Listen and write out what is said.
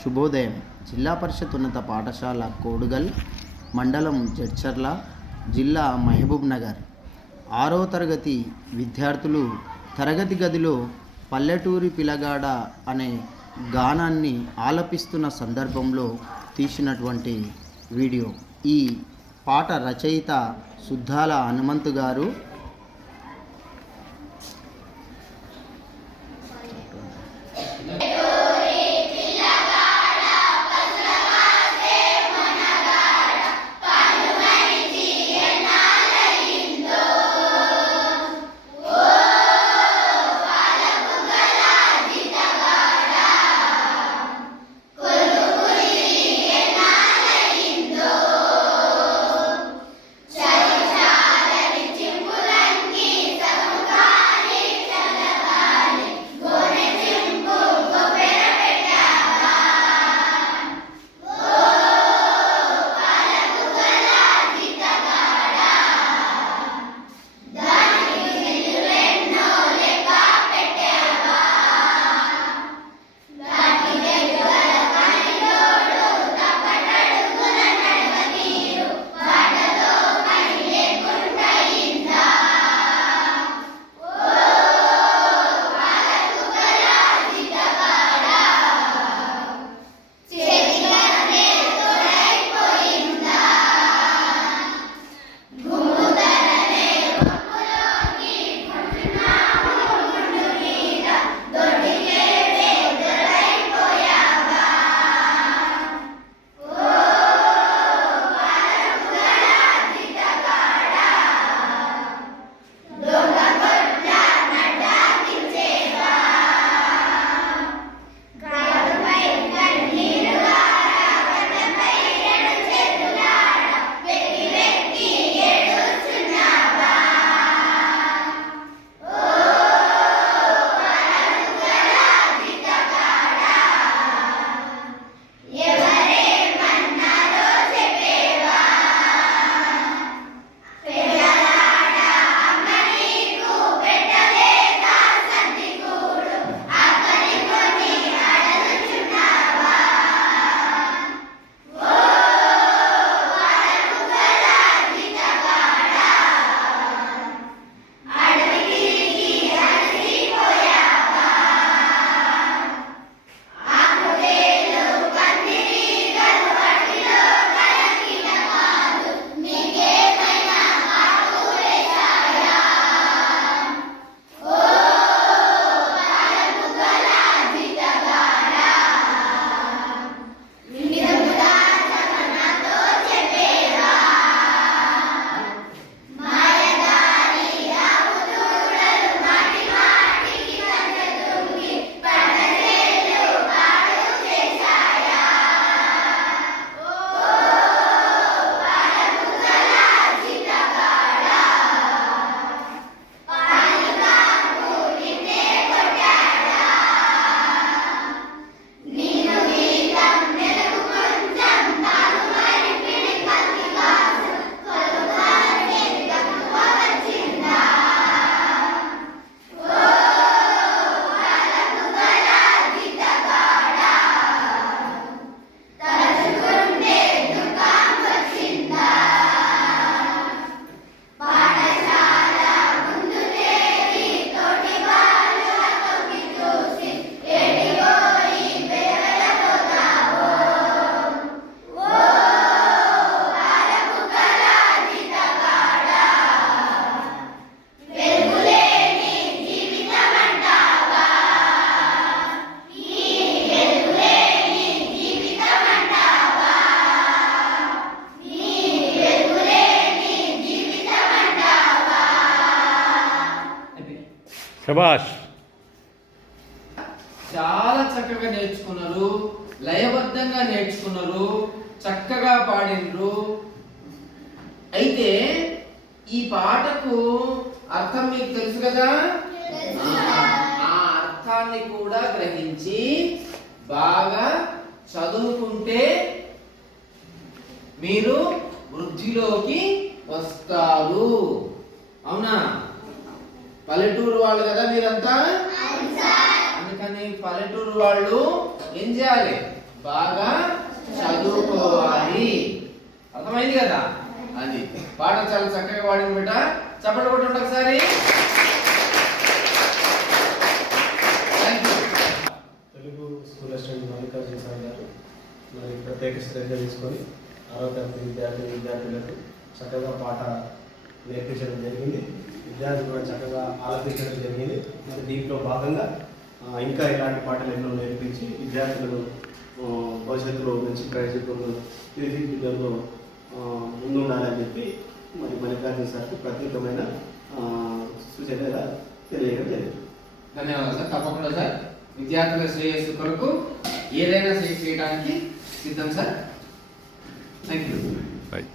శుభోదయం. జిల్లా పరిషత్ ఉన్నత పాఠశాల కోడుగల్, మండలం జడ్చర్ల, జిల్లా మహబూబ్ నగర్ 6వ తరగతి విద్యార్థులు తరగతి గదిలో పల్లెటూరి పిల్లగాడ అనే గానాన్ని ఆలపిస్తున్న సందర్భంలో తీసినటువంటి వీడియో. ఈ పాట రచయిత సుద్దాల హనుమంతు గారు. శభాష్. చాలా చక్కగా నేర్చుకున్నారు, లయబద్ధంగా నేర్చుకున్నారు, చక్కగా పాడినరు. అయితే ఈ పాటకు అర్థం మీకు తెలుసు కదా. ఆ అర్థాన్ని కూడా గ్రహించి బాగా చదువుకుంటే మీరు వృద్ధిలోకి వస్తారు. అవునా? పల్లెటూరు వాళ్ళు కదా మీరంతా. అందుకని పల్లెటూరు వాళ్ళు ఏం చేయాలి? బాగా చదువుకోవాలి. అర్థమైంది కదా? అది పాట చాలా చక్కగా పాడిన బిడ్డ. చప్పట్లు కొట్టండి ఒకసారి. Telugu school assistant Mallikarjuna sir గారు మరి ప్రత్యేక శ్రద్ధ తీసుకొని 6వ తరగతి విద్యార్థులకు చక్కగా పాట నేర్పించడం జరిగింది. విద్యార్థులు కూడా చక్కగా ఆలపించడం జరిగింది. మరి దీంట్లో భాగంగా ఇంకా ఇలాంటి పాటలు ఎన్నో నేర్పించి విద్యార్థులను భవిష్యత్తులో మంచి ప్రైజ్లో తీర్చిదిద్దడంలో ముందుండాలని చెప్పి మరి మల్లికార్జున సార్కి ప్రత్యేకమైన సూచనగా తెలియడం జరిగింది. ధన్యవాదాలు సార్. తప్పకుండా సార్, విద్యార్థుల శ్రేయస్సు కొరకు ఏదైనా చేయడానికి సిద్ధం సార్. Thank you. రైట్.